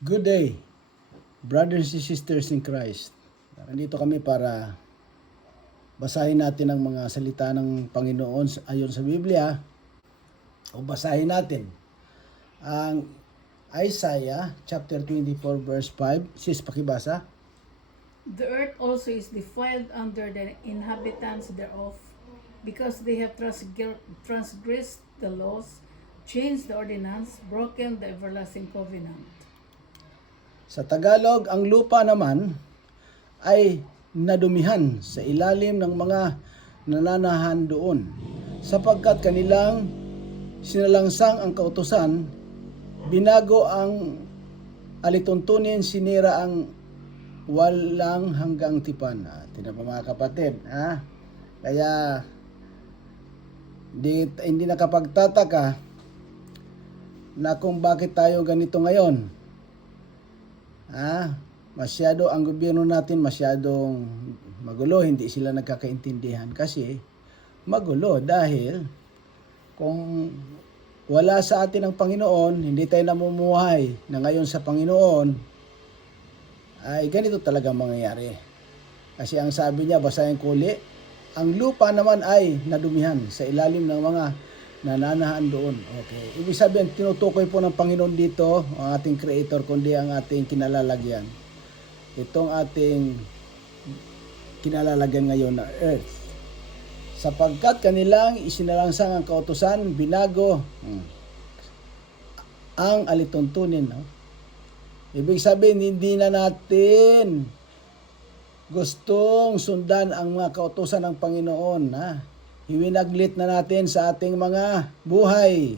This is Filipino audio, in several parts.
Good day, brothers and sisters in Christ. Nandito kami para basahin natin ang mga salita ng Panginoon ayon sa Biblia o basahin natin ang Isaiah chapter 24 verse 5. Sis, pakibasa. The earth also is defiled under the inhabitants thereof, because they have transgressed the laws, changed the ordinance, broken the everlasting covenant. Sa Tagalog, ang lupa naman ay nadumihan sa ilalim ng mga nananahan doon, sapagkat kanilang sinalangsang ang kautusan, binago ang alituntunin, sinira ang walang hanggang tipan. Tingnan po mga kapatid, kaya hindi nakapagtataka na kung bakit tayo ganito ngayon. Masyado ang gobyerno natin masyadong magulo, hindi sila nagkakaintindihan kasi magulo dahil kung wala sa atin ang Panginoon, hindi tayo namumuhay na ngayon sa Panginoon, ay ganito talaga mangyayari. Kasi ang sabi niya, basahin ko uli, ang lupa naman ay nadumihan sa ilalim ng mga nananahan doon. Okay. Ibig sabihin, tinutukoy po ng Panginoon dito, ang ating Creator, kundi ang ating kinalalagyan. Itong ating kinalalagyan ngayon na earth. Sapagkat kanilang isinalangsang ang kautusan, binago ang alituntunin. No? Ibig sabihin, hindi na natin gustong sundan ang mga kautusan ng Panginoon. Iwinaglit na natin sa ating mga buhay.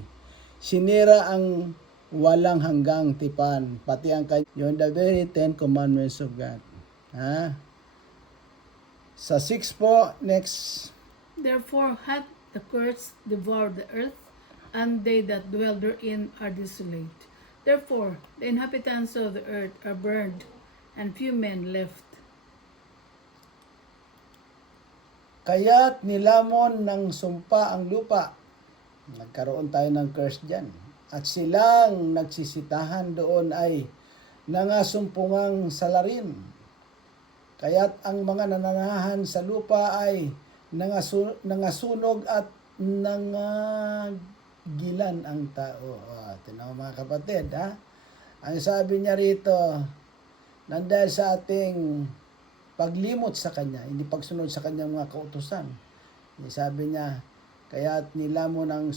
Sinira ang walang hanggang tipan, pati ang yung the very 10 commandments of God. Sa 6 po, next. Therefore hath the curse devoured the earth, and they that dwell therein are desolate. Therefore the inhabitants of the earth are burned, and few men left. Kaya't nilamon ng sumpa ang lupa. Nagkaroon tayo ng curse dyan. At silang nagsisitahan doon ay nangasumpungang salarin. Kaya't ang mga nananahan sa lupa ay nangasunog at nangagilan ang tao. Tinaw mga kapatid, Ang sabi niya rito, nandahil sa ating paglimot sa Kanya, hindi pagsunod sa Kanyang mga kautusan. Sabi niya, kaya nilamo ng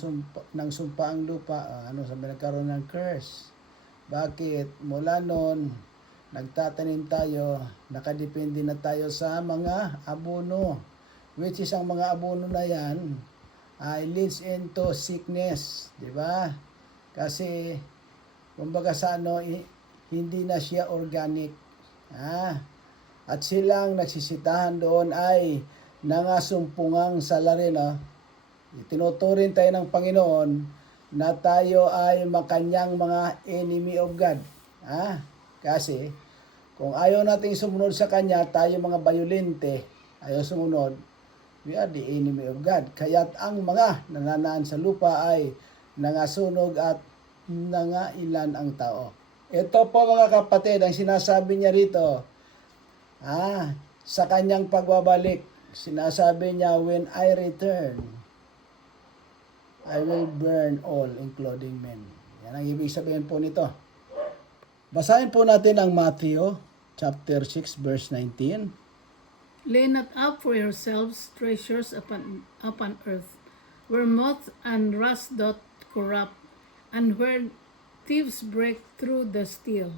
sumpa ang lupa, sabi nagkaroon ng curse. Bakit? Mula noon, nagtatanim tayo, nakadepende na tayo sa mga abono, which is ang mga abono na yan, ay leads into sickness, di ba? Kasi, kumbaga sa hindi na siya organic. At silang nagsisitahan doon ay nangasumpungang salarin. Tinuturin tayo ng Panginoon na tayo ay makanyang mga enemy of God. Kasi kung ayaw nating sumunod sa Kanya, tayo mga bayolente, ayaw sumunod, we are the enemy of God. Kaya't ang mga nananaan sa lupa ay nangasunog at nangailan ang tao. Ito po mga kapatid, ang sinasabi niya rito, sa kanyang pagbabalik, sinasabi niya, when I return, I will burn all, including men. Yan ang ibig sabihin po nito. Basahin po natin ang Matthew chapter 6 verse 19. Lay not up for yourselves treasures upon earth, where moth and rust doth corrupt, and where thieves break through the steel.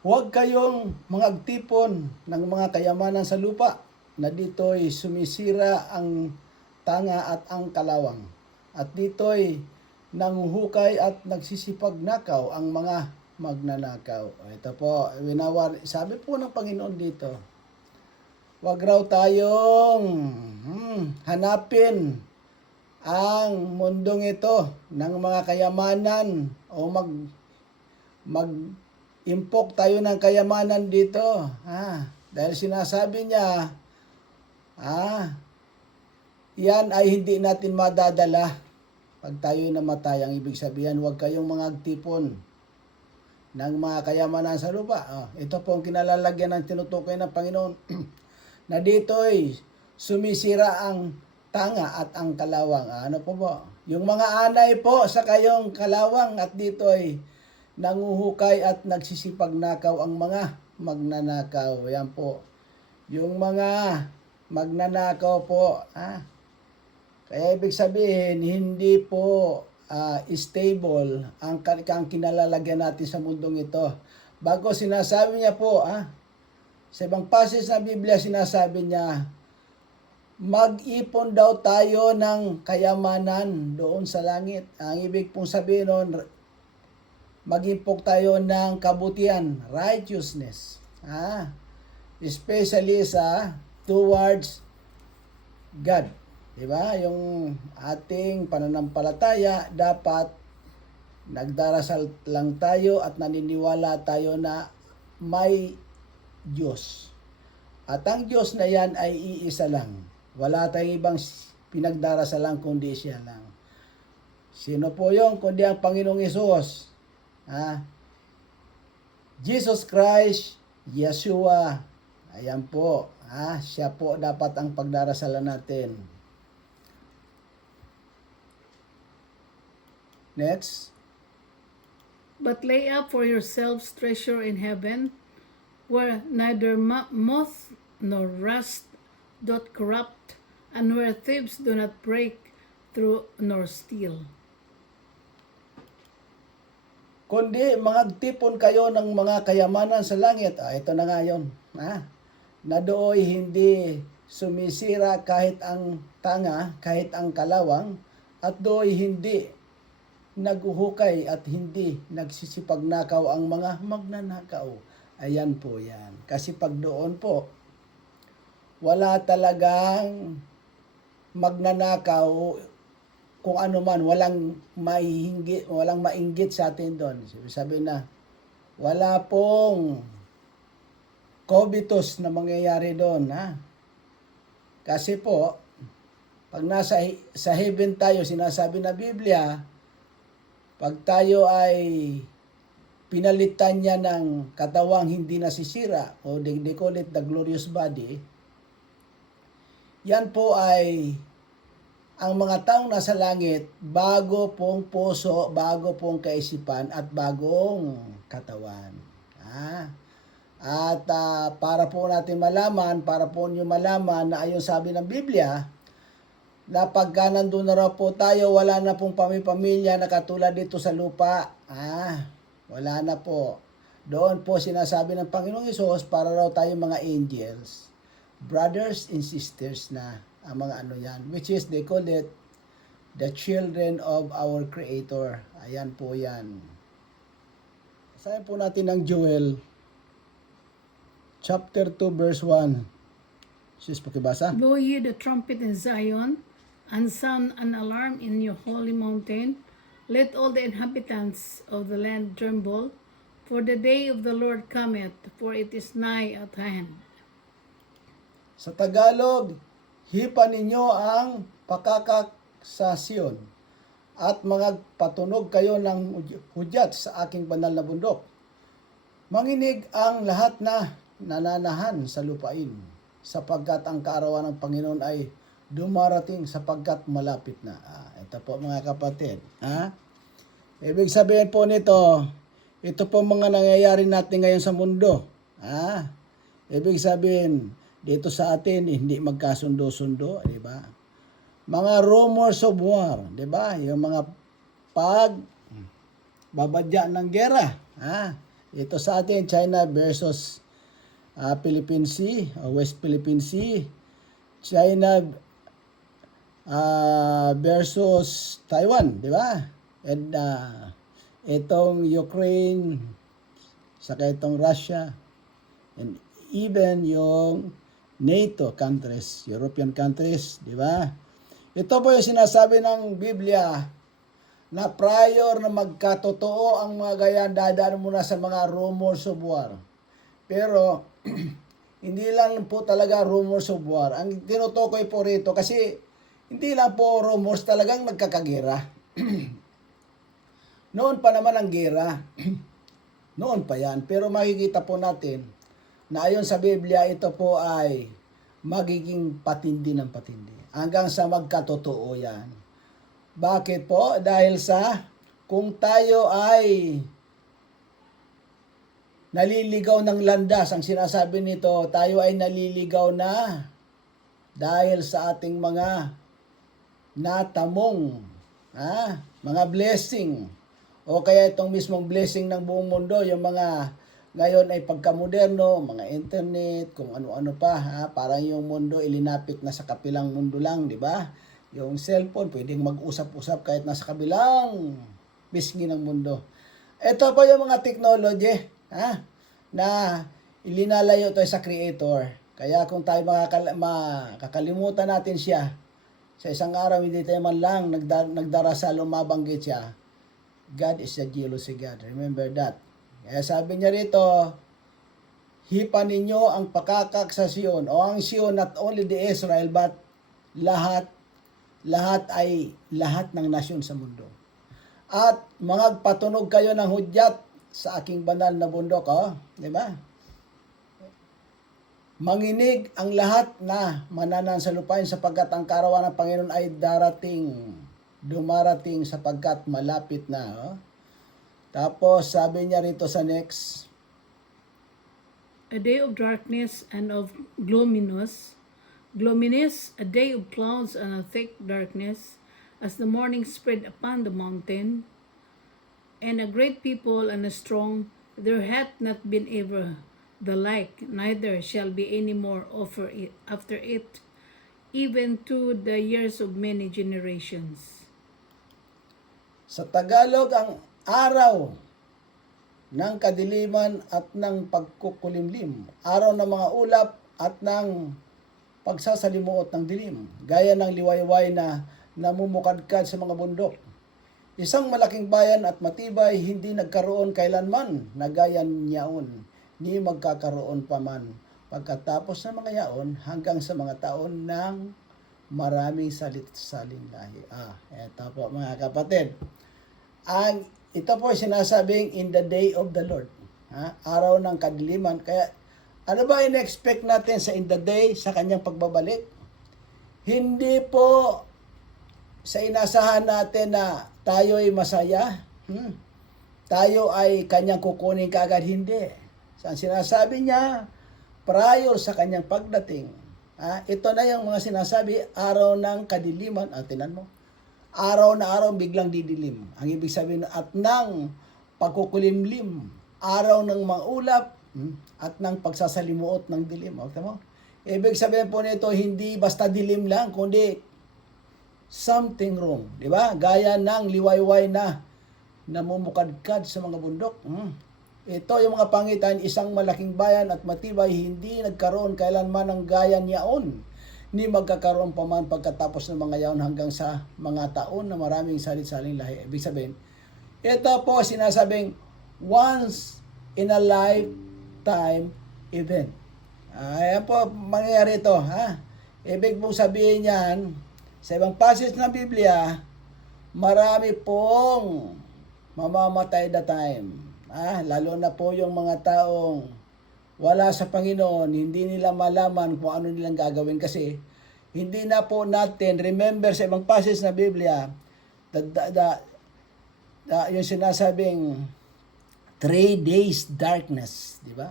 Huwag kayong magtipon ng mga kayamanan sa lupa, na dito'y sumisira ang tanga at ang kalawang. At dito'y nanguhukay at nagsisipagnakaw ang mga magnanakaw. Ito po, sabi po ng Panginoon dito, huwag raw tayong hanapin ang mundong ito ng mga kayamanan o impok tayo ng kayamanan dito. Dahil sinasabi niya, yan ay hindi natin madadala pag tayo'y namatay. Ang ibig sabihin, huwag kayong mga agtipon ng mga kayamanan sa lupa. Ito po ang kinalalagyan ng tinutukoy ng Panginoon na dito'y sumisira ang tanga at ang kalawang. Ano po po? Yung mga anay po sa kayong kalawang at dito'y nanguhukay at nagsisipagnakaw ang mga magnanakaw. Yan po. Yung mga magnanakaw po. Kaya ibig sabihin, hindi po stable ang kinalalagyan natin sa mundong ito. Bago sinasabi niya po, sa ibang passage na Biblia, sinasabi niya, mag-ipon daw tayo ng kayamanan doon sa langit. Ang ibig pong sabihin nun, mag-impok tayo ng kabutihan, righteousness. Especially sa towards God. Diba? Yung ating pananampalataya, dapat nagdarasal lang tayo at naniniwala tayo na may Diyos. At ang Diyos na yan ay iisa lang. Wala tayong ibang pinagdarasalan kundi siya lang. Sino po yun? Kundi ang Panginoong Hesus. Jesus Christ, Yeshua. Ayan po. Siya po dapat ang pagdarasalan natin. Next. But lay up for yourselves treasure in heaven, where neither moth nor rust doth corrupt, and where thieves do not break through nor steal. Kundi magtipon kayo ng mga kayamanan sa langit. Ito na nga yun. Na dooy hindi sumisira kahit ang tanga, kahit ang kalawang, at dooy hindi naghuhukay at hindi nagsisipagnakaw ang mga magnanakaw. Ayan po yan. Kasi pag doon po, wala talagang magnanakaw kung ano man, walang mainggit sa atin doon. Sabi na, wala pong covetous na mangyayari doon. Kasi po, pag sa heaven tayo, sinasabi na Biblia, pag tayo ay pinalitan niya ng katawang hindi nasisira, o they call it the glorious body, yan po ay ang mga taong nasa langit, bago pong puso, bago pong kaisipan, at bagong katawan. At para po natin malaman, para po nyo malaman na ayon sabi ng Biblia, na pagka nandun na raw po tayo, wala na pong pamilya na katulad dito sa lupa. Wala na po. Doon po sinasabi ng Panginoong Hesus, para raw tayo mga angels, brothers and sisters na ang mga ano yan, which is they call it the children of our Creator. Ayan po yan. Basahin po natin ang Joel chapter 2 verse 1. Sis, pakibasa. Blow ye the trumpet in Zion, and sound an alarm in your holy mountain. Let all the inhabitants of the land tremble, for the day of the Lord cometh, for it is nigh at hand. Sa Tagalog, hipa ninyo ang pakakak sa Sion, at magpatunog kayo ng hudyat sa aking banal na bundok. Manginig ang lahat na nananahan sa lupain, sapagkat ang kaarawan ng Panginoon ay dumarating, sapagkat malapit na. Ito po mga kapatid. Ibig sabihin po nito, ito po mga nangyayari natin ngayon sa mundo. Ibig sabihin, dito sa atin, hindi magkasundo-sundo, di ba? Mga rumors of war, di ba? Yung mga babadya ng gera. Ito sa atin, China versus Philippine Sea, West Philippine Sea, China versus Taiwan, di ba? And itong Ukraine, saka itong Russia, and even yung NATO countries, European countries, di ba? Ito po yung sinasabi ng Biblia na prior na magkatotoo ang mga gayan, dadaan muna sa mga rumors of war. Pero hindi lang po talaga rumors of war. Ang tinutukoy po rito kasi hindi lang po rumors, talagang nagkakagera. Noon pa naman ang gera. Noon pa yan. Pero makikita po natin na ayon sa Biblia, ito po ay magiging patindi ng patindi. Hanggang sa magkatotoo yan. Bakit po? Dahil sa kung tayo ay naliligaw ng landas, ang sinasabi nito, tayo ay naliligaw na dahil sa ating mga natamong mga blessing o kaya itong mismong blessing ng buong mundo, yung mga ngayon ay pagkamoderno, mga internet, kung ano-ano pa, parang yung mundo ilinapit na sa kapilang mundo lang, di ba? Yung cellphone, pwedeng mag-usap-usap kahit nasa kabilang bisngi ng mundo. Ito po yung mga technology, na ilinalayo tayo sa Creator. Kaya kung tayo makakalimutan natin siya, sa isang araw hindi tayo man lang nagdarasal o mabanggit siya, God is a jealousy God. Remember that. Kaya sabi niya rito, hipa ninyo ang pakakak sa Sion. O ang Sion, not only the Israel, but lahat ay lahat ng nasyon sa mundo. At magpatunog kayo ng hudyat sa aking banal na bundok. Di ba? Manginig ang lahat na mananan sa lupain sapagkat ang karawan ng Panginoon ay dumarating sapagkat malapit na. Tapos sabi niya rito sa next, A day of darkness and of gloominess, a day of clouds and a thick darkness, as the morning spread upon the mountain, and a great people and a strong, there hath not been ever the like, neither shall be any more after it, even to the years of many generations. sa Tagalog, ang araw ng kadiliman at ng pagkukulimlim, araw ng mga ulap at ng pagsasalimuot ng dilim, gaya ng liwayway na namumukadkad sa mga bundok. Isang malaking bayan at matibay, hindi nagkaroon kailanman na gaya niyaon, ni magkakaroon pa man pagkatapos ng mga yaon hanggang sa mga taon ng maraming salit-saling lahi. Eto po mga kapatid. Ito po sinasabing in the day of the Lord. Araw ng kadiliman. Kaya ano ba in-expect natin sa in the day, sa kanyang pagbabalik? Hindi po sa inasahan natin na tayo ay masaya. Tayo ay kanyang kukunin kaagad. Hindi. Ang sinasabi niya, prior sa kanyang pagdating, ito na yung mga sinasabi, araw ng kadiliman. Tinan mo, araw na araw biglang didilim. Ang ibig sabihin, at ng pagkukulimlim, araw ng maulap, at ng pagsasalimuot ng dilim. Mo? Ibig sabihin po nito, hindi basta dilim lang, kundi something wrong. Di ba? Gaya ng liwayway na namumukadkad sa mga bundok. Ito yung mga pangitan, isang malaking bayan at matibay, hindi nagkaroon kailanman ng gaya niyaon, ni magkakaroon pa man pagkatapos ng mga yaon hanggang sa mga taon na maraming salit-saling lahi. Ibig sabihin, ito po sinasabing once in a lifetime event. Ayan po, mangyayari ito. Ibig mong sabihin yan, sa ibang passage ng Biblia, marami pong mamamatay the time. Lalo na po yung mga taong wala sa Panginoon, hindi nila malaman kung ano nilang gagawin kasi hindi na po natin, remember sa ibang passage na Biblia, yung sinasabing 3 days darkness, di ba?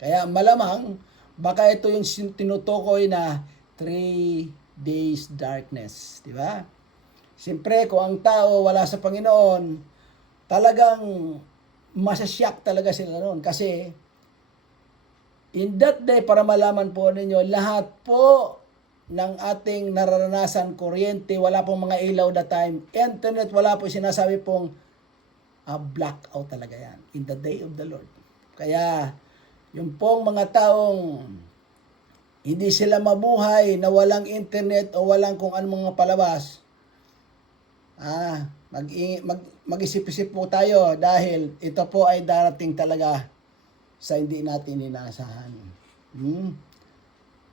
Kaya malamang, baka ito yung tinutukoy na 3 days darkness, di ba? Siyempre, kung ang tao wala sa Panginoon, talagang masasyak talaga sila noon kasi in that day, para malaman po ninyo, lahat po ng ating nararanasan, kuryente, wala pong mga ilaw that time, internet, wala po sinasabi pong blackout talaga yan in the day of the Lord. Kaya yung pong mga taong hindi sila mabuhay na walang internet o walang kung anong mga palabas, mag-isip-isip po tayo dahil ito po ay darating talaga sa hindi natin inaasahan.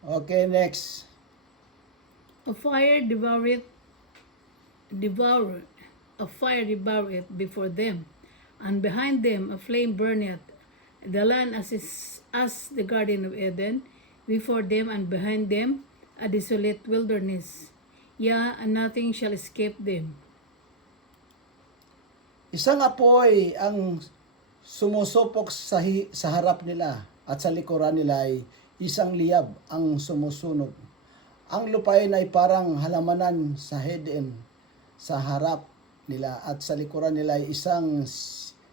Okay, next. A fire devoureth before them, and behind them a flame burneth. The land as the Garden of Eden, before them and behind them a desolate wilderness. Yeah, and nothing shall escape them. Isang apoy ang sumusupok sa harap nila at sa likuran nila ay isang liyab ang sumusunog. Ang lupain ay parang halamanan sa Eden sa harap nila at sa likuran nila ay isang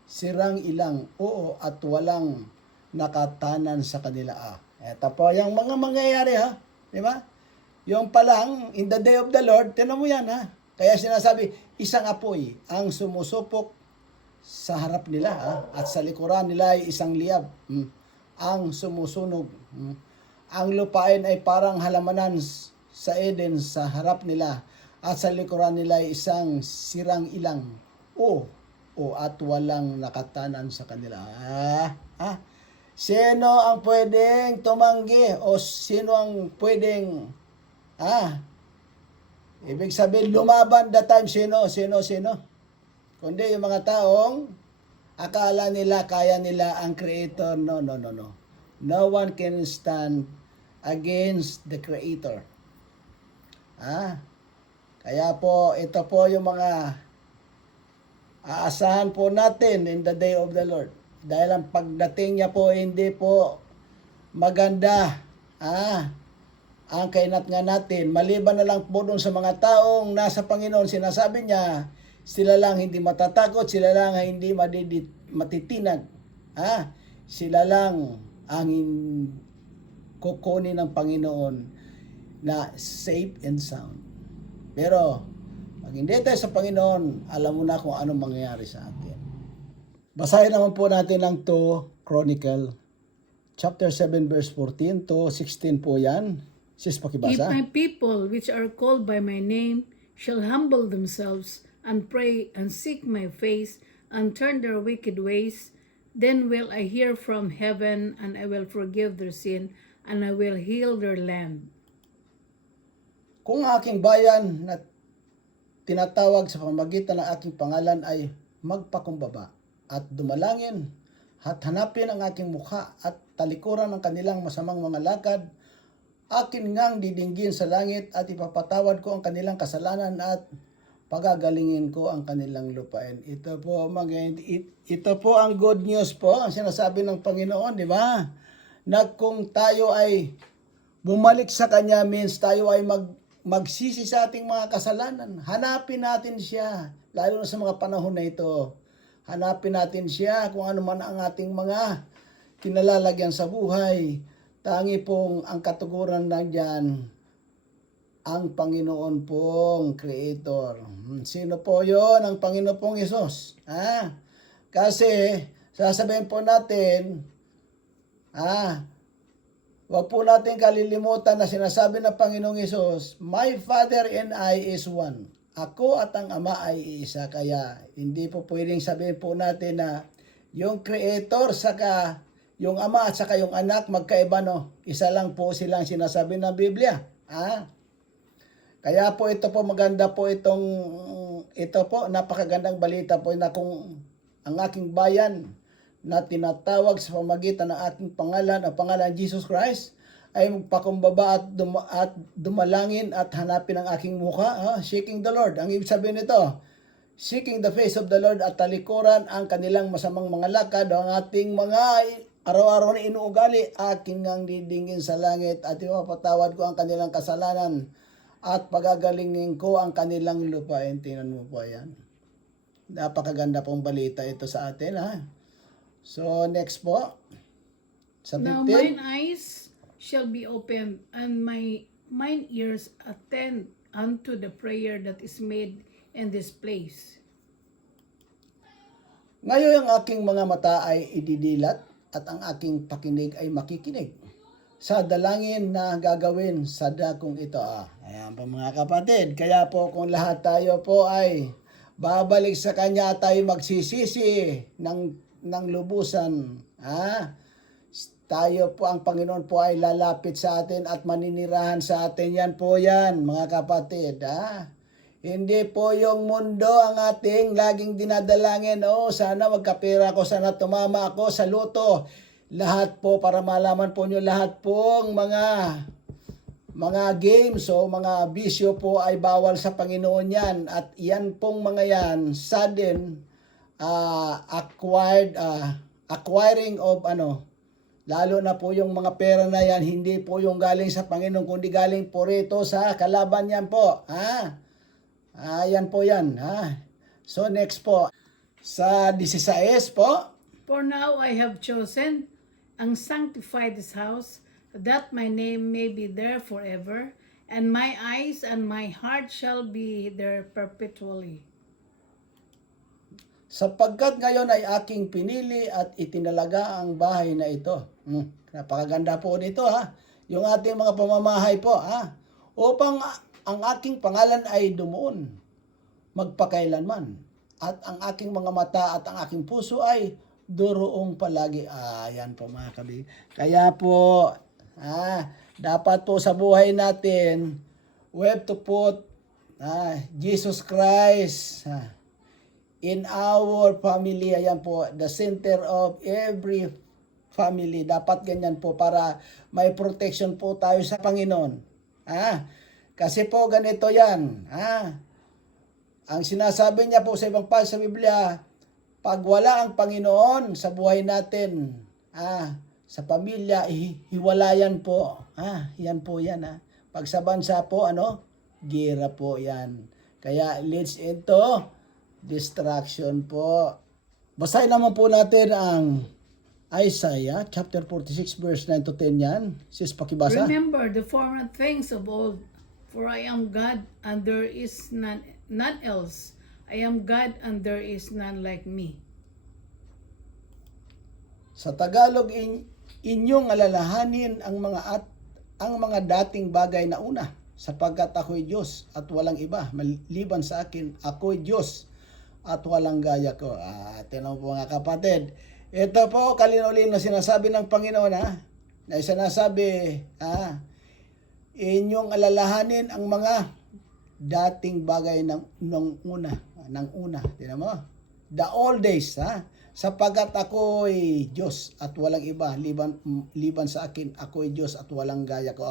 sirang ilang, oo, at walang nakatanan sa kanila. Ito po yung mga mangyayari, ha? Di ba? Yung palang, in the day of the Lord, tinan mo yan, ha? Kaya sinasabi, isang apoy ang sumusupok sa harap nila, ha? At sa likuran nila ay isang liyab ang sumusunog. Ang lupain ay parang halamanan sa Eden sa harap nila at sa likuran nila ay isang sirang ilang, at walang nakatanan sa kanila. Sino ang pwedeng tumanggi o sino ang pwedeng ibig sabihin lumaban that time? Sino? Kundi yung mga taong akala nila kaya nila ang Creator. No. No one can stand against the Creator. Kaya po, ito po yung mga aasahan po natin in the day of the Lord. Dahil ang pagdating niya po, hindi po maganda. Ang kainat nga natin, maliban na lang po doon sa mga taong nasa Panginoon, sinasabi niya, sila lang hindi matatakot, sila lang hindi matitinag. Sila lang ang kukunin ng Panginoon na safe and sound. Pero, pag hindi tayo sa Panginoon, alam mo na kung anong mangyayari sa atin. Basahin naman po natin ang 2 Chronicle, chapter 7, verse 14 to 16 po yan. Sis, If pakibasa. my people, which are called by my name, shall humble themselves and pray and seek my face and turn their wicked ways, then will I hear from heaven and I will forgive their sin and I will heal their land. Kung aking bayan na tinatawag sa pamagitan ng aking pangalan ay magpakumbaba at dumalangin at hanapin ang aking mukha at talikuran ang kanilang masamang mga lakad, akin ngang didinggin sa langit at ipapatawad ko ang kanilang kasalanan at pagagalingin ko ang kanilang lupain. Ito po ang good news po, ang sinasabi ng Panginoon, di ba? Na kung tayo ay bumalik sa Kanya means tayo ay magsisi sa ating mga kasalanan. Hanapin natin siya, lalo na sa mga panahon na ito. Hanapin natin siya kung ano man ang ating mga kinalalagyan sa buhay. Tangi pong ang katuguran na dyan, ang Panginoon pong Creator. Sino po yon? Ang Panginoon pong Isus. Kasi, sasabihin po natin, wag po natin kalilimutan na sinasabi ng Panginoong Isus, my Father and I is one. Ako at ang Ama ay isa. Kaya hindi po pwedeng sabihin po natin na yung Creator saka yung Ama at saka yung Anak magkaiba, no? Isa lang po silang sinasabi ng Biblia. Kaya po ito po maganda po ito po napakagandang balita po na kung ang aking bayan na tinatawag sa pamagitan ng ating pangalan, ang pangalan Jesus Christ, ay magpakumbaba at dumalangin at hanapin ang aking mukha, seeking the Lord. Ang ibig sabihin nito, seeking the face of the Lord at talikuran ang kanilang masamang mga lakad, ang ating mga araw-araw na inuugali, aking ngang didingin sa langit at ipapatawad ko ang kanilang kasalanan at pagagalingin ko ang kanilang lupain. Tingnan mo po yan. Napakaganda pong balita ito sa atin, So, next po. Sa 15. Now mine eyes shall be opened, and mine ears attend unto the prayer that is made in this place. Ngayon ang aking mga mata ay ididilat at ang aking pakinig ay makikinig sa dalangin na gagawin sa dakong ito. Ayan po mga kapatid. Kaya po kung lahat tayo po ay babalik sa Kanya at tayo magsisisi ng lubusan, tayo po, ang Panginoon po ay lalapit sa atin at maninirahan sa atin. Yan po yan, mga kapatid. Hindi po yung mundo ang ating laging dinadalangin. Oh, sana magkapera ako, sana tumama ako sa loto. Lahat po, para malaman po nyo, lahat pong mga games o mga bisyo po ay bawal sa Panginoon yan. At yan pong mga yan, sudden acquiring of lalo na po yung mga pera na yan, hindi po yung galing sa Panginoon, kundi galing po rito sa kalaban yan po. Yan po yan. So next po, sa 16 po, For now I have chosen and sanctified this house, that my name may be there forever, and my eyes and my heart shall be there perpetually. sapagkat ngayon ay aking pinili at itinalaga ang bahay na ito. Napakaganda po dito yung ating mga pamamahay po upang ang aking pangalan ay dumuon magpakailanman at ang aking mga mata at ang aking puso ay duroong palagi. Yan po mga kabig. Kaya po dapat po sa buhay natin we have to put Jesus Christ in our family. Ayan po, the center of every family. Dapat ganyan po para may protection po tayo sa Panginoon. Kasi po ganito yan. Ang sinasabi niya po sa ibang pasahe sa Biblia, pag wala ang Panginoon sa buhay natin, sa pamilya, hiwalayan po. Yan po yan. Pag sa bansa po, gira po yan. Kaya leads into distraction po. Basahin naman po natin ang Isaiah chapter 46 verse 9 to 10 yan. Sis, pakibasa. Remember the former things of old, for I am God and there is none else. I am God and there is none like me. Sa Tagalog, inyong alalahanin ang mga dating bagay na una, sapagkat ako'y Diyos at walang iba, maliban sa akin, ako'y Diyos at walang gaya ko. Tinaw po mga kapatid. Ito po, kalinaw-linaw na sinasabi ng Panginoon na sinasabi, inyong alalahanin ang mga dating bagay ng una. Tingnan mo? The old days, sapagkat ako'y Diyos at walang iba, liban sa akin, ako'y Diyos at walang gaya ko.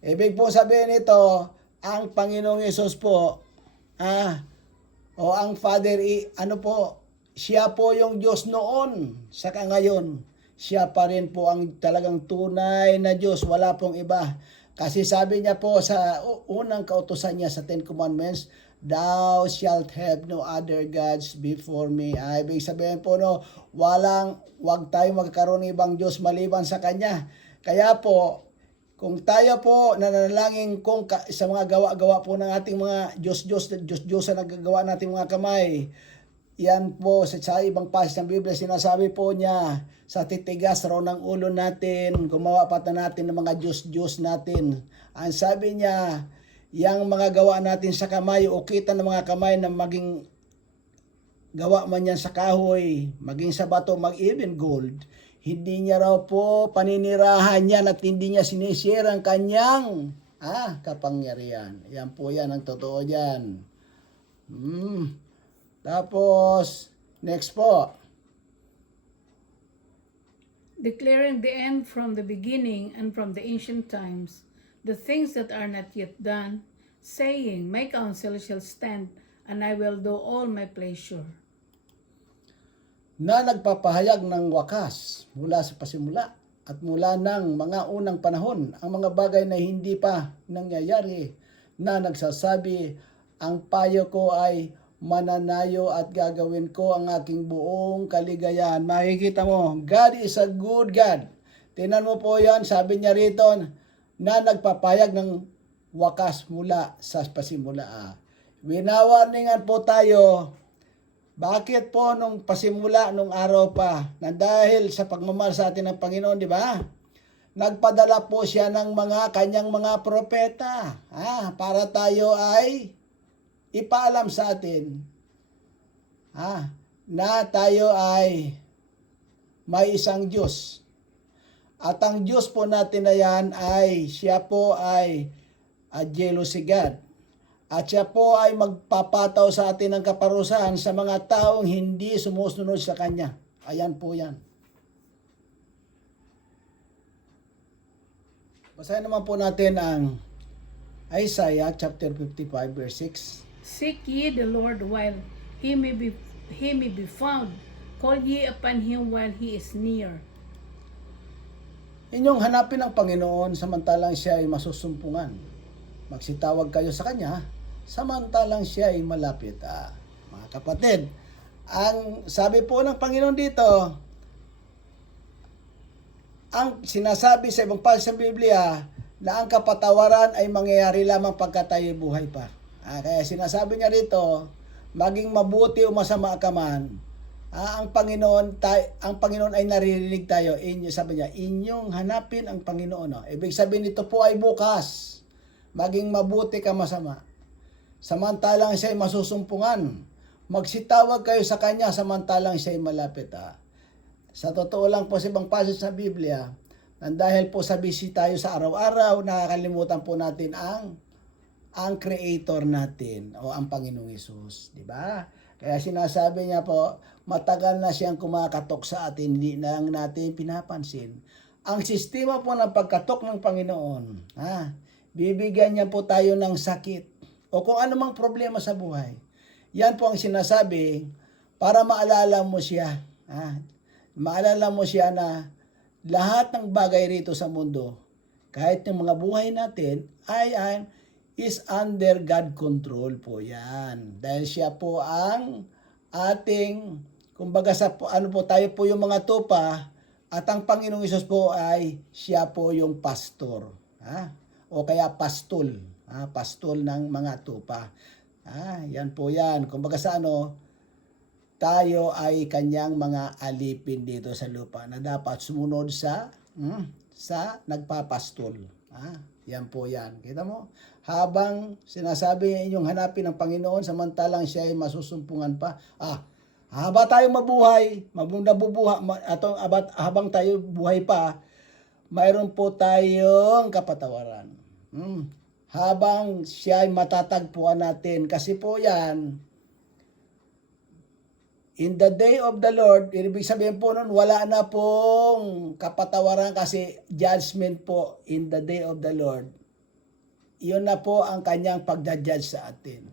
Ibig po sabihin ito, ang Panginoong Yesus po, o ang Father, siya po yung Diyos noon, saka ngayon, siya pa rin po ang talagang tunay na Diyos, wala pong iba. Kasi sabi niya po sa unang kautusan niya sa Ten Commandments, Thou shalt have no other gods before me. Ibig sabihin po, wag tayo magkaroon ng ibang Diyos maliban sa Kanya. Kaya po, kung tayo po nananalangin sa mga gawa-gawa po ng ating mga Diyos na nagagawa nating mga kamay, yan po sa ibang pasahe ng Biblia, sinasabi po niya, sa titigas raw ng ulo natin, gumawa pa natin ng mga Diyos natin. Ang sabi niya, yang mga gawa natin sa kamay, o kita ng mga kamay na maging gawa man yan sa kahoy, maging sa bato, mag-even gold, hindi niya raw po paninirahan yan at hindi niya sinisira ang kanyang kapangyarihan. Yan po yan, ang totoo dyan. Tapos, next po. Declaring the end from the beginning and from the ancient times, the things that are not yet done, saying, My counsel shall stand, and I will do all my pleasure. Na nagpapahayag ng wakas mula sa pasimula at mula ng mga unang panahon, ang mga bagay na hindi pa nangyayari, na nagsasabi, ang payo ko ay mananayo at gagawin ko ang aking buong kaligayahan. Makikita mo, God is a good God. Tingnan mo po yan, sabi niya rito, na nagpapayag ng wakas mula sa pasimula. Winawarningan po tayo, bakit po nung pasimula, nung araw pa, na dahil sa pagmamahal sa atin ng Panginoon, di ba? Nagpadala po siya ng kanyang mga propeta, para tayo ay ipaalam sa atin na tayo ay may isang Diyos. At ang Diyos po natin na yan ay, siya po ay a jealousy God. At siya po ay magpapataw sa atin ng kaparusahan sa mga taong hindi sumusunod sa Kanya. Ayan po yan. Basahin naman po natin ang Isaiah chapter 55 verse 6. Seek ye the Lord while he may be found. Call ye upon him while he is near. Inyong hanapin ang Panginoon samantalang siya ay masusumpungan. Magsitawag kayo sa Kanya samantalang siya ay malapit. Mga kapatid, ang sabi po ng Panginoon dito, ang sinasabi sa ibang pasahe sa Biblia na ang kapatawaran ay mangyayari lamang pagka tayo buhay pa. Kaya sinasabi niya rito, maging mabuti o masama ka man, ang Panginoon ay naririnig tayo. Sabi niya, inyong hanapin ang Panginoon. No? Ibig sabihin nito po ay bukas. Maging mabuti ka masama. Samantalang siya ay masusumpungan. Magsitawag kayo sa Kanya samantalang siya ay malapit. Sa totoo lang po sa ibang passage sa Biblia, dahil po sa busy tayo sa araw-araw, nakakalimutan po natin ang Creator natin o ang Panginoong Hesus, di ba? Kaya sinasabi niya po, matagal na siyang kumakatok sa atin, hindi na lang natin pinapansin. Ang sistema po ng pagkatok ng Panginoon, bibigyan niya po tayo ng sakit o kung anumang problema sa buhay. Yan po ang sinasabi para maalala mo siya. Maalala mo siya na lahat ng bagay rito sa mundo, kahit yung mga buhay natin, is under God control po yan. Dahil siya po ang ating, kumbaga tayo po yung mga tupa, at ang Panginoong Hesus po ay siya po yung pastor. O kaya pastol. Pastol ng mga tupa. Yan po yan. Kumbaga tayo ay kanyang mga alipin dito sa lupa na dapat sumunod sa nagpapastol. Yan po yan. Kita mo? Habang sinasabi inyong hanapin ng Panginoon samantalang siya ay masusumpungan pa. Habang tayo mabuhay, habang tayo buhay pa, mayroon po tayong kapatawaran. Habang siya ay matatagpuan natin. Kasi po yan, in the day of the Lord, ibig sabihin po nun, wala na pong kapatawaran kasi judgment po in the day of the Lord. Iyon na po ang kanyang pagda-judge sa atin.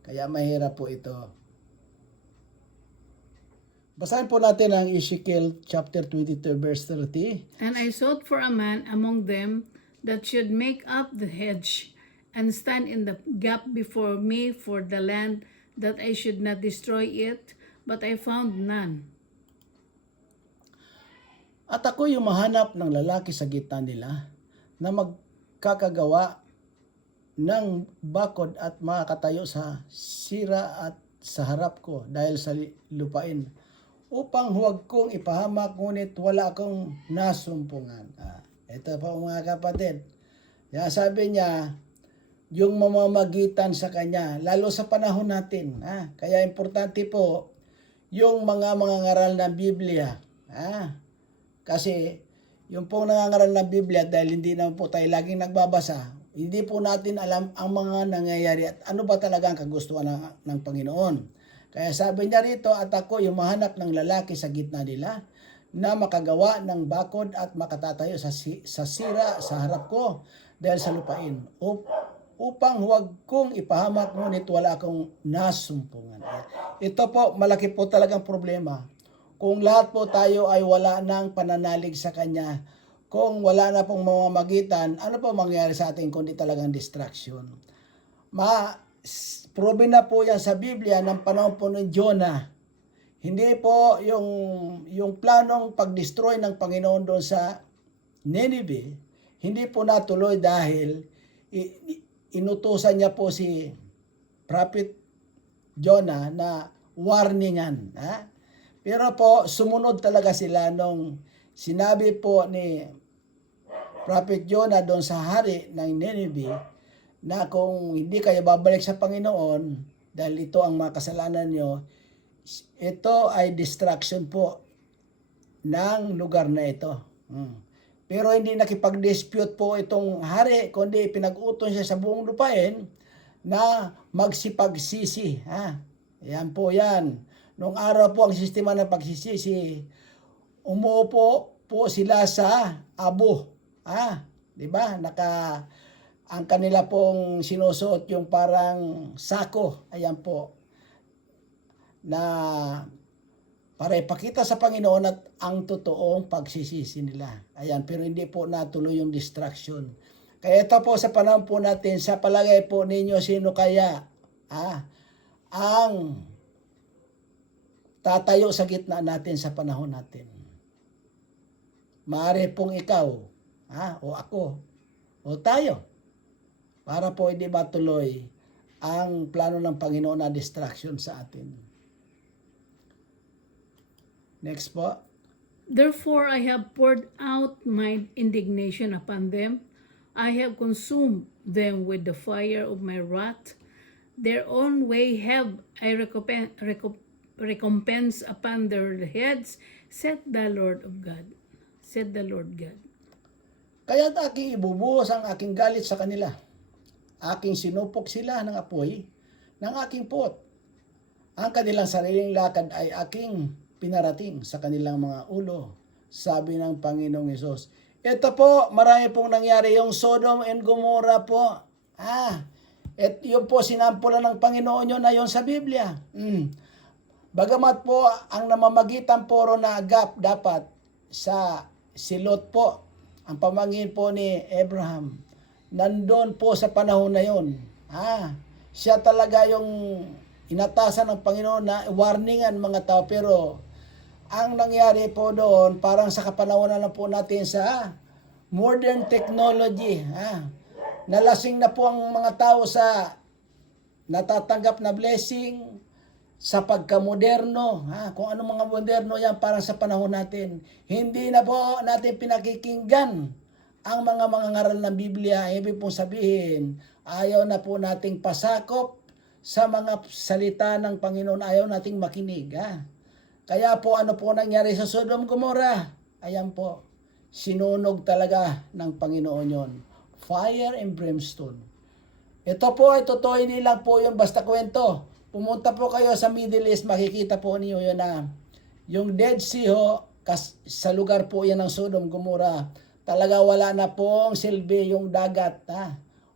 Kaya mahirap po ito. Basahin po natin ang Ezekiel chapter 22 verse 30. And I sought for a man among them that should make up the hedge and stand in the gap before me for the land, that I should not destroy it, but I found none. At ako yung mahanap ng lalaki sa gitna nila na magkakagawa ng bakod at makatayo sa sira at sa harap ko dahil sa lupain, upang huwag kong ipahamak ngunit wala akong nasumpungan. Ito po mga kapatid. Kaya sabi niya, yung mamamagitan sa Kanya, lalo sa panahon natin. Kaya importante po, yung mga ngaral ng Biblia. Kasi yung pong nangangaral ng Biblia, dahil hindi naman po tayo laging nagbabasa, hindi po natin alam ang mga nangyayari at ano ba talaga ang kagustuhan ng Panginoon. Kaya sabi niya rito, at ako yung mahanap ng lalaki sa gitna nila na makagawa ng bakod at makatatayo sa sira sa harap ko dahil sa lupain, upang huwag kong ipahamak ngunit wala akong nasumpungan. Ito po, malaki po talagang problema. Kung lahat po tayo ay wala ng pananalig sa Kanya, kung wala na pong mamamagitan, ano po mangyayari sa atin kundi talagang distraction? Proven na po yan sa Biblia ng panahon po ng Jonah. Hindi po yung planong pag-destroy ng Panginoon doon sa Nineveh, hindi po natuloy dahil inutusan niya po si Prophet Jonah na warningan. Pero po, sumunod talaga sila nung sinabi po ni Prophet Jonah doon sa hari ng Nineveh na kung hindi kayo babalik sa Panginoon dahil ito ang mga kasalanan nyo, ito ay distraction po ng lugar na ito. Pero hindi nakipag-dispute po itong hari, kundi pinag-utos siya sa buong lupain na magsipagsisi. Yan po yan. Nung araw po ang sistema ng pagsisisi, umuupo po sila sa abo. Di ba? Ang kanila pong sinusuot yung parang sako. Ayan po. Na para ipakita sa Panginoon at ang totoong pagsisisi nila. Ayan, pero hindi po natuloy yung distraction. Kaya ito po sa panahon po natin, sa palagay po ninyo, sino kaya ang tatayo sa gitna natin sa panahon natin? Maaari pong ikaw, o ako, o tayo, para po hindi matuloy ang plano ng Panginoon na distraction sa atin. Next po. Therefore I have poured out my indignation upon them. I have consumed them with the fire of my wrath. Their own way have I recompense upon their heads, said the Lord of God. Said the Lord God. Kaya't aking ibubuhos ang aking galit sa kanila. Aking sinupok sila ng apoy ng aking pot. Ang kanilang sariling lakad ay aking pinarating sa kanilang mga ulo, sabi ng Panginoong Hesus. Ito po, marami pong nangyari. Yung Sodom and Gomorrah po. At yun po, sinampulan ng Panginoon yun na yun sa Biblia. Bagamat po, ang namamagitan po na gap dapat sa si Lot po, ang pamangkin po ni Abraham, nandun po sa panahon na yun. Siya talaga yung inatasan ng Panginoon na warningan mga tao, pero ang nangyari po doon, parang sa kapanahonan na po natin sa modern technology. Nalasing na po ang mga tao sa natatanggap na blessing, sa pagkamoderno. Kung ano mga moderno yan, parang sa panahon natin. Hindi na po natin pinakikinggan ang mga ngaral ng Biblia. Ibig pong sabihin, ayaw na po nating pasakop sa mga salita ng Panginoon. Ayaw nating makinig. Kaya po ano po nangyari sa Sodom Gomorrah? Ayan po, sinunog talaga ng Panginoon yon. Fire and brimstone. Ito po ay totoo, hindi lang po yung basta kwento. Pumunta po kayo sa Middle East, makikita po niyo yun na yung Dead Sea sa lugar po yan ng Sodom Gomorrah. Talaga wala na pong silbi yung dagat.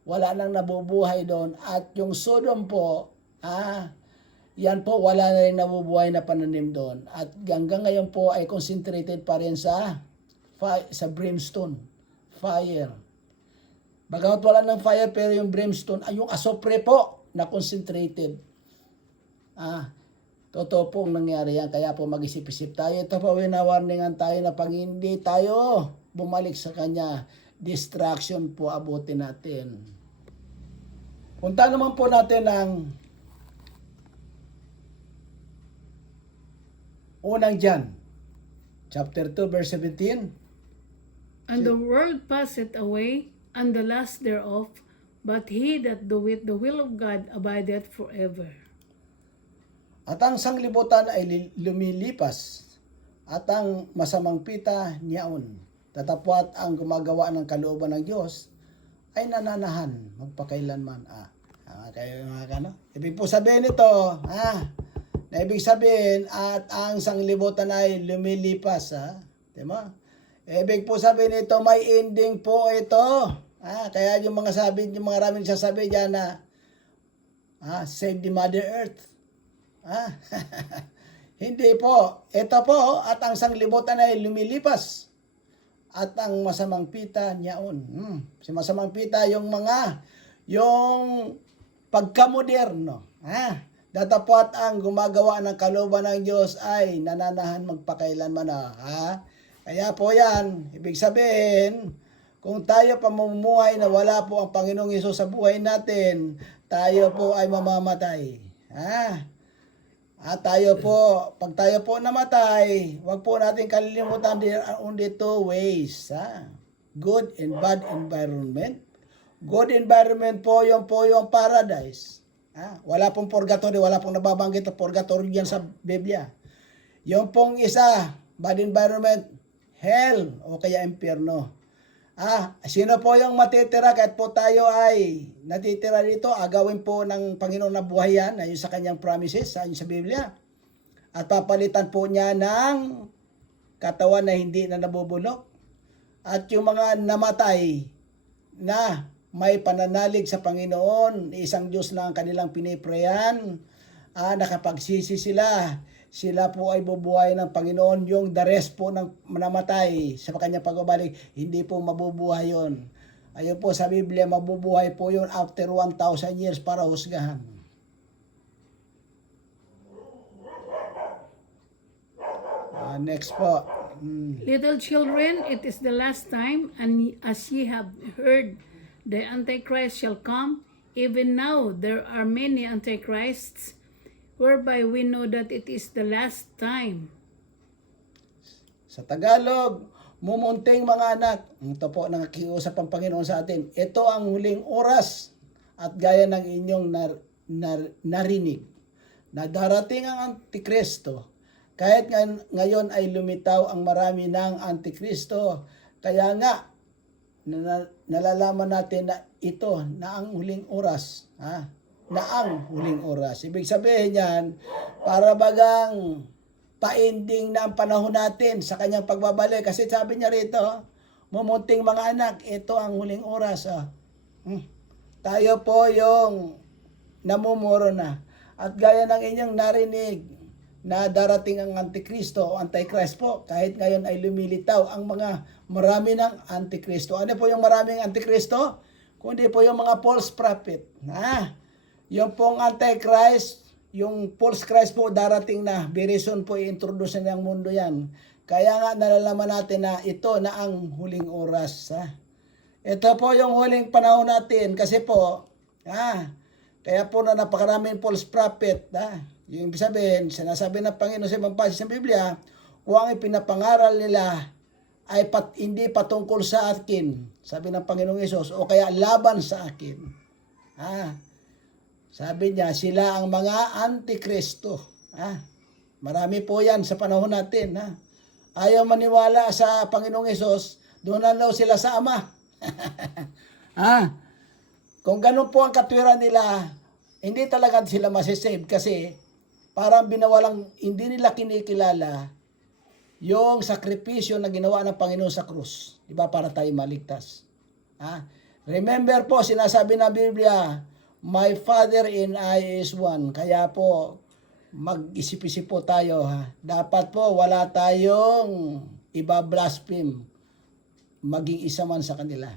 Wala nang nabubuhay doon. At yung Sodom po, yan po, wala na rin nabubuhay na pananim doon. At hanggang ngayon po ay concentrated pa rin sa brimstone, fire. Bagamat wala ng fire, pero yung brimstone, ay yung asopre po na concentrated. Totoo pong nangyari yan. Kaya po mag-isip-isip tayo. Ito po, winawarningan tayo na pag hindi tayo bumalik sa Kanya, distraction po abutin natin. Punta naman po natin ang unang John, chapter 2, verse 17. And the world passeth away, and the lust thereof, but he that doeth the will of God abideth forever. At ang sanglibutan ay lumilipas, at ang masamang pita niyaon. Tatapwat ang gumagawa ng kalooban ng Diyos ay nananahan magpakailanman. Ibig po sabihin ito, na ibig sabihin at ang sanglibutan ay lumilipas. Diba? Ibig po sabihin ito, may ending po ito. Kaya yung mga maraming sasabi dyan na save the Mother Earth. Hindi po. Ito po, at ang sanglibutan ay lumilipas. At ang masamang pita niyaon. Si masamang pita, yung pagkamoderno. Datapwat ang gumagawa ng kalooban ng Diyos ay nananahan magpakailanman. Kaya po yan, ibig sabihin, kung tayo pamumuhay na wala po ang Panginoong Hesus sa buhay natin, tayo po ay mamamatay. At pag tayo po namatay, wag po natin kalilimutan, there are only two ways. Good and bad environment. Good environment po yung paradise. Wala pong purgatory, wala pong nababanggit na purgatory yan sa Biblia. Yung pong isa, bad environment, hell o kaya impyerno. Sino po yung matitira kahit po tayo ay natitira dito, agawin po ng Panginoon na buhay yan, ayon sa kanyang promises, ayon sa Biblia. At papalitan po niya ng katawan na hindi na nabubulok. At yung mga namatay na may pananalig sa Panginoon, isang Diyos na ang kanilang piniprayan, nakapagsisi sila. Sila po ay bubuhay ng Panginoon. Yung the rest po ng namatay sa kanyang pagbabalik, hindi po mabubuhay yun. Ayun po sa Biblia, mabubuhay po yun after 1,000 years para husgahan. Next po. Little children, it is the last time, and as ye have heard, the Antichrist shall come. Even now there are many Antichrists, whereby we know that it is the last time. Sa Tagalog, mumunting mga anak, ito po nakikiusap ang Panginoon sa atin, ito ang huling oras at gaya ng inyong narinig na darating ang Antikristo. Kahit ngayon ay lumitaw ang marami ng Antikristo, kaya nga nalalaman natin na ito na ang huling oras, na ang huling oras. Ibig sabihin yan, para bagang pa-ending na ang panahon natin sa kanyang pagbabalik. Kasi sabi niya rito, mumunting mga anak, ito ang huling oras. Tayo po yung namumuro na. At gaya ng inyong narinig na darating ang Antikristo o Antichrist po, kahit ngayon ay lumilitaw ang mga marami ng Antikristo. Ano po yung maraming Antikristo? Kundi po yung mga false prophet. Yung pong Antichrist, yung false Christ po darating na, very soon po i-introduce na ng mundo yan. Kaya nga nalalaman natin na ito na ang huling oras. Ito po yung huling panahon natin kasi po, kaya po na napakaraming false prophet. Yung sabihin, sinasabi ng Panginoon sa ibang passage sa Biblia, kung ang ipinapangaral nila ay hindi patungkol sa akin, sabi ng Panginoong Hesus, o kaya laban sa akin. Sabi niya, sila ang mga Antikristo. Marami po yan sa panahon natin. Ayaw maniwala sa Panginoong Hesus, doon na daw sila sa Ama. Kung ganun po ang katwiran nila, hindi talaga sila masisave kasi parang binawalang, hindi nila kinikilala yung sakripisyo na ginawa ng Panginoon sa krus. Diba? Para tayo maligtas. Remember po, sinasabi ng Biblia, my Father and I is one. Kaya po, mag-isip-isip po tayo. Dapat po, wala tayong iba-blaspheme. Maging isa man sa kanila.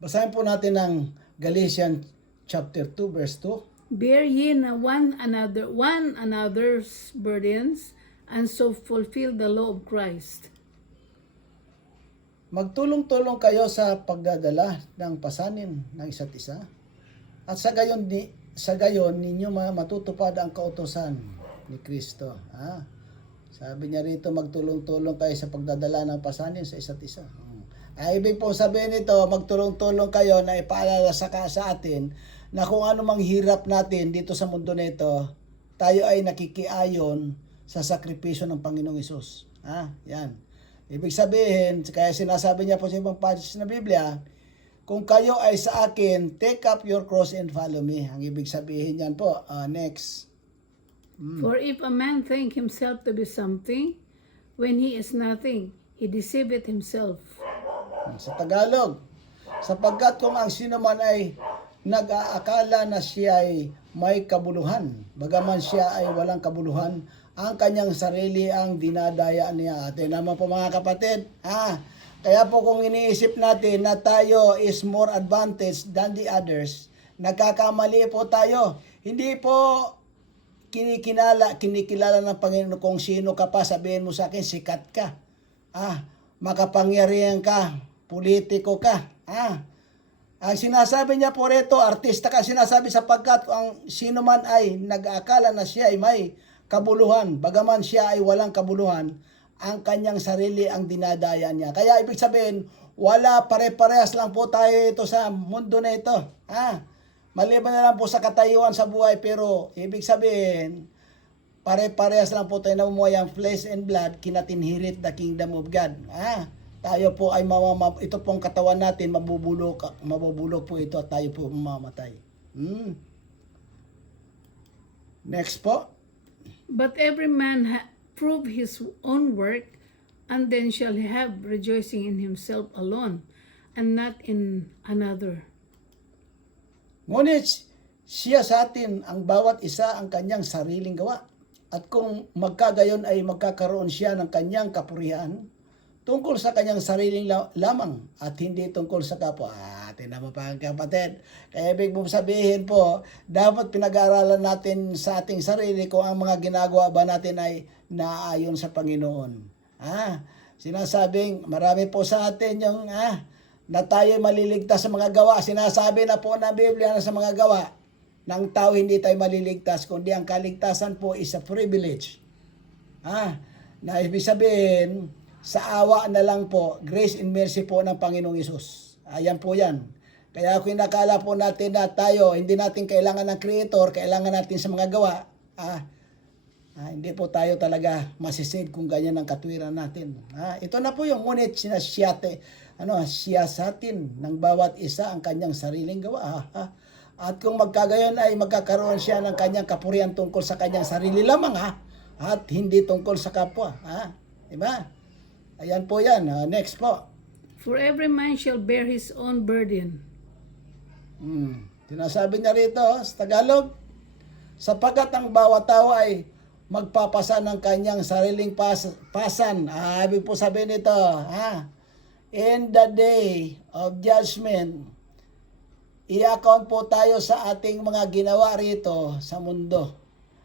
Basahin po natin ang Galatians chapter 2, verse 2. Bear ye na one another's burdens, and so fulfill the law of Christ. Magtulong-tulong kayo sa pagdadala ng pasanin ng isa't isa. At sa gayon ninyo matutupad ang kautusan ni Kristo. Sabi niya rito, magtulong-tulong kayo sa pagdadala ng pasanin sa isa't isa. Ibig po sabihin nito, magtulong-tulong kayo na ipaalala sa atin na kung ano mang hirap natin dito sa mundo nito, tayo ay nakikiayon sa sakripisyo ng Panginoong Hesus. Yan. Ibig sabihin, kaya sinasabi niya po sa ibang passage na Biblia, kung kayo ay sa akin, take up your cross and follow me. Ang ibig sabihin yan po. Next. For if a man think himself to be something, when he is nothing, he deceiveth himself. Sa Tagalog, sapagkat kung ang sino man ay nag-aakala na siya ay may kabuluhan, bagaman siya ay walang kabuluhan, ang kanyang sarili ang dinadaya niya. Atin naman po mga kapatid, kaya po kung iniisip natin na tayo is more advantaged than the others, nagkakamali po tayo. Hindi po kinikilala ng Panginoon kung sino ka pa, sabihin mo sa akin, sikat ka. Makapangyarihan ka, politiko ka. Ang sinasabi niya po rito, artista ka, sinasabi sapagkat ang sino man ay nag-aakala na siya ay may kabuluhan, bagaman siya ay walang kabuluhan, ang kanyang sarili ang dinadaya niya. Kaya ibig sabihin, wala, pare-parehas lang po tayo ito sa mundo na ito. Maliban na lang po sa katayuan sa buhay, pero ibig sabihin, pare-parehas lang po tayo namumuhay ang flesh and blood, kinatinhirit the kingdom of God. Tayo po ay ito pong katawan natin, mabubulok po ito at tayo po mamamatay. Next po. But every man prove his own work, and then shall he have rejoicing in himself alone, and not in another. Ngunit siya sa atin, ang bawat isa ang kanyang sariling gawa. At kung magkagayon ay magkakaroon siya ng kanyang kapurihan tungkol sa kanyang sariling lamang at hindi tungkol sa kapwa. Tinan mo pa ang kapatid. Kaya ibig mong sabihin po, dapat pinag-aaralan natin sa ating sarili kung ang mga ginagawa ba natin ay naayon sa Panginoon. Sinasabing, marami po sa atin yung na tayo maliligtas sa mga gawa. Sinasabi na po ng Biblia na sa mga gawa ng tao hindi tayo maliligtas, kundi ang kaligtasan po is a privilege. Na ibig sabihin, sa awa na lang po, grace and mercy po ng Panginoong Hesus. Ayan po yan. Kaya kung inakala po natin na tayo, hindi natin kailangan ng Creator, kailangan natin sa mga gawa, hindi po tayo talaga masisave kung ganyan ang katwiran natin. Ito na po yung ngunit siya sa atin ng bawat isa ang kanyang sariling gawa. At kung magkagayon ay magkakaroon siya ng kanyang kapurihan tungkol sa kanyang sarili lamang at hindi tungkol sa kapwa. Diba? Ayan po yan. Next po. For every man shall bear his own burden. Tinasabi niya rito sa Tagalog, sapagkat ang bawat tao ay magpapasa ng kanyang sariling pasan. Ibig po sabihin nito, in the day of judgment, i-account po tayo sa ating mga ginawa rito sa mundo.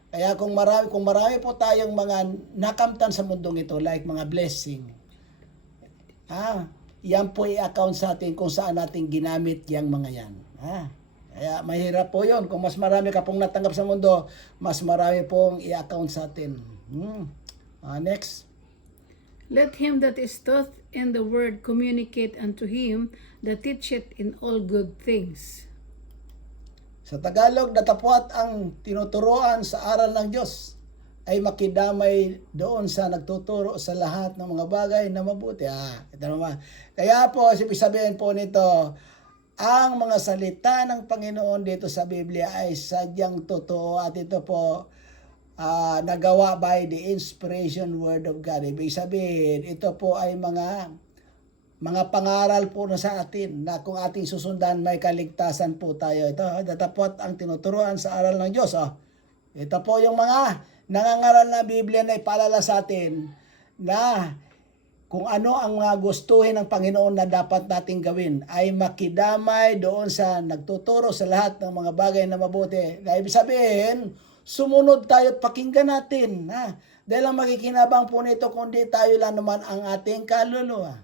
Kaya kung marami po tayong mga nakamtan sa mundong ito, like mga blessing, yan po i-account sa atin kung saan natin ginamit yung mga yan. Kaya mahirap po yun. Kung mas marami ka pong natanggap sa mundo, mas marami pong i-account sa atin. Next. Let him that is taught in the word communicate unto him that teacheth in all good things. Sa Tagalog, datapwat ang tinuturuan sa aral ng Diyos ay makidamay doon sa nagtuturo sa lahat ng mga bagay na mabuti. Ito naman. Kaya po, sabihin po nito, ang mga salita ng Panginoon dito sa Biblia ay sadyang totoo at ito po nagawa by the inspiration word of God. Ibig sabihin, ito po ay mga pangaral po na sa atin na kung ating susundan may kaligtasan po tayo. Ito, datapot ang tinuturuan sa aral ng Diyos. Ito po yung mga nangangaral na Biblia na ipaalala sa atin na kung ano ang mga gustuhin ng Panginoon na dapat nating gawin ay makidamay doon sa nagtuturo sa lahat ng mga bagay na mabuti. Na ibig sabihin, sumunod tayo at pakinggan natin. Dahil ang makikinabang po nito kundi tayo lang naman ang ating kaluluwa.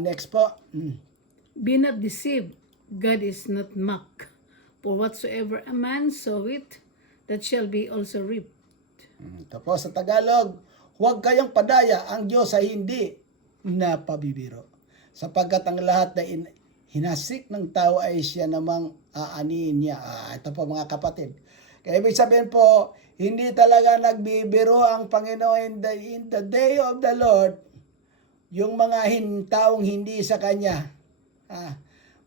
Next po. Be not deceived, God is not mocked. For whatsoever a man soweth, that shall be also reaped. Ito po sa Tagalog, huwag kayong padaya, ang Diyos ay hindi napabibiro. Sapagkat ang lahat na hinasik ng tao ay siya namang aanihin niya. Ito po mga kapatid. Kaya ibig sabihin po, hindi talaga nagbibiro ang Panginoon in the day of the Lord. Yung mga taong hindi sa Kanya,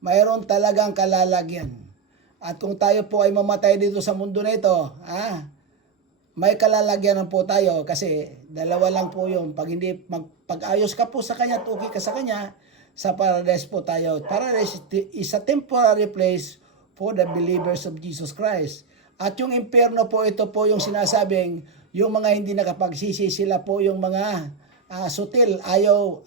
mayroon talagang kalalagyan. At kung tayo po ay mamatay dito sa mundo na ito, may kalalagyan po tayo kasi dalawa lang po yung pag-ayos ka po sa Kanya, tuki ka sa Kanya, sa paradise po tayo. Paradise is a temporary place for the believers of Jesus Christ. At yung impyerno po, ito po yung sinasabing, yung mga hindi nakapagsisi, sila po yung mga sutil, ayaw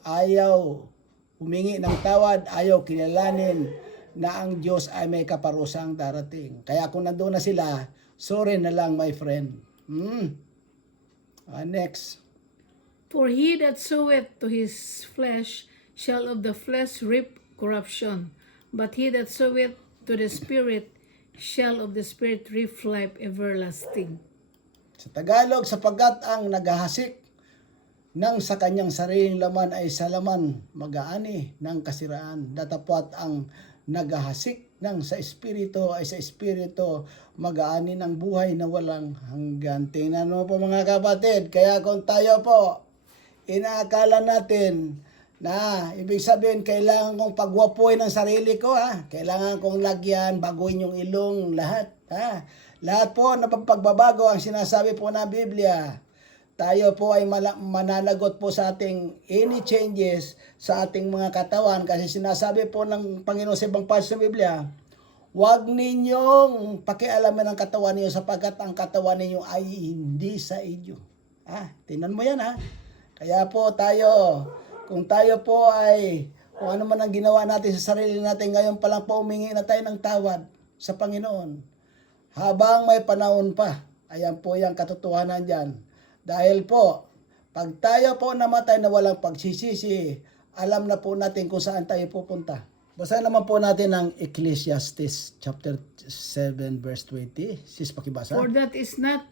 humingi ng tawad, ayaw kilalanin na ang Diyos ay may kaparusang darating. Kaya kung nandoon na sila, sorry na lang my friend. Next. For he that soweth to his flesh shall of the flesh reap corruption, but he that soweth to the Spirit shall of the Spirit reap life everlasting. Sa Tagalog, sapagkat ang naghahasik nang sa kanyang sariling laman ay sa laman mag-aani ng kasiraan. Datapwat ang naghahasik nang sa espiritu ay sa espiritu mag-aanin ang buhay na walang hanggan. Tingnan mo po mga kapatid, kaya kung tayo po inaakala natin na ibig sabihin kailangan kong pagwapuin ang sarili ko, kailangan kong lagyan, baguhin yung ilong, lahat, lahat po na pagbabago ang sinasabi po ng Biblia. Tayo po ay mananagot po sa ating any changes sa ating mga katawan kasi sinasabi po ng Panginoon sa ibang pages ng Biblia, huwag ninyong pakialaman ang katawan niyo sapagkat ang katawan niyo ay hindi sa inyo. Tingnan mo yan Kaya po tayo, kung tayo po ay, kung ano man ang ginawa natin sa sarili natin, ngayon pa lang po humingi na tayo ng tawad sa Panginoon. Habang may panahon pa, ayan po yung katotohanan dyan. Dahil po, pag tayo po namatay na walang pagsisisi, alam na po natin kung saan tayo pupunta. Basahin naman po natin ang Ecclesiastes chapter 7 verse 20. Sis, pakibasa. For that is not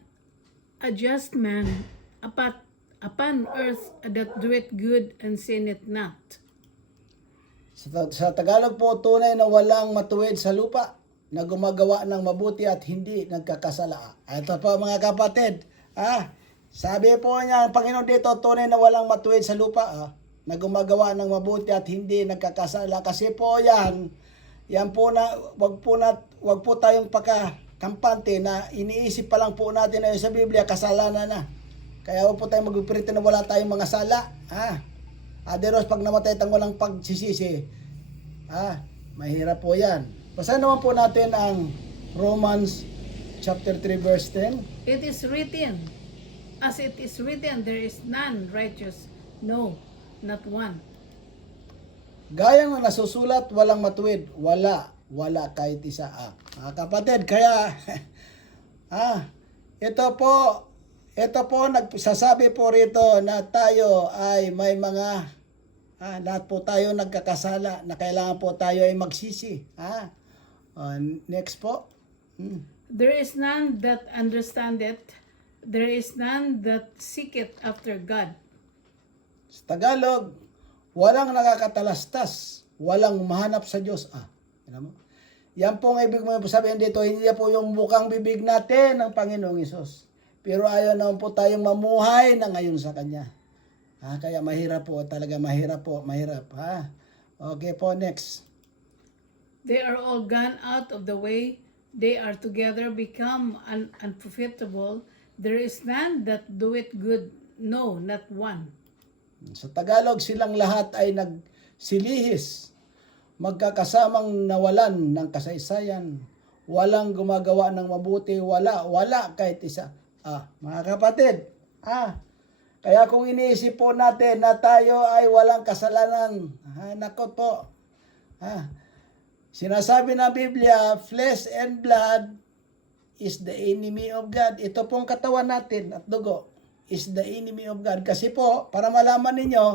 a just man upon earth that doeth good and sinneth not. Sa Tagalog po, tunay na walang matuwid sa lupa na gumagawa ng mabuti at hindi nagkakasala. Ito po mga kapatid, sabi po niya ang Panginoon dito, tunay na walang matuwid sa lupa na gumagawa ng mabuti at hindi nagkakasala. Kasi po yan po na, wag po tayong pagkakampante na iniisip pa lang po natin na sa Biblia, kasalanan na. Kaya wag po tayong magpipirito na wala tayong mga sala. Aderos, pag namatay tang walang pagsisisi, mahirap po yan. Basahin naman po natin ang Romans chapter 3 verse 10. It is written, as it is written, there is none righteous, no, not one. Gaya ng nasusulat, walang matuwid, wala kahit isa. Mga kapatid, kaya ito po nagsasabi po rito na tayo ay may mga lahat po tayo nagkakasala na kailangan po tayo ay magsisi. Next po. There is none that understandeth, there is none that seeketh after God. Sa Tagalog, walang nakakatalastas, walang mahanap sa Diyos. Yan po ang ibig mo sabihin dito, hindi po yung bukang bibig natin ng Panginoong Hesus. Pero ayaw naman po tayong mamuhay na ngayon sa Kanya. Kaya mahirap po, talaga mahirap. Okay po, next. They are all gone out of the way, they are together become unprofitable. There is none that doeth good, no, not one. Sa Tagalog, silang lahat ay nagsilihis, magkakasamang nawalan ng kasaysayan, walang gumagawa ng mabuti, wala kahit isa. Mga kapatid, kaya kung iniisip po natin na tayo ay walang kasalanan, nako po, sinasabi ng Biblia, flesh and blood is the enemy of God. Ito pong katawan natin at dugo is the enemy of God. Kasi po, para malaman ninyo,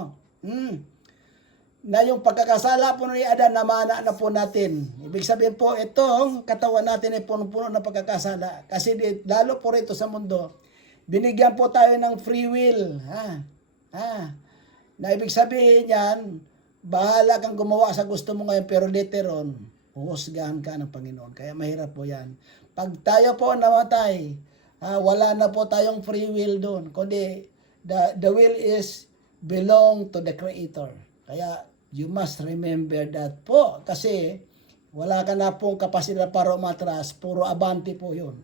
na yung pagkakasala po ni Adan, namana na po natin. Ibig sabihin po, itong katawan natin ay puno-puno na pagkakasala. Kasi lalo po rito sa mundo, binigyan po tayo ng free will. Na ibig sabihin yan, bahala kang gumawa sa gusto mo ngayon, pero later on, huhusgahan ka ng Panginoon. Kaya mahirap po yan. Pag tayo po namatay, wala na po tayong free will doon. Kundi, the will is belong to the Creator. Kaya, you must remember that po. Kasi, wala ka na pong kapasidad para umatras. Puro abante po yun.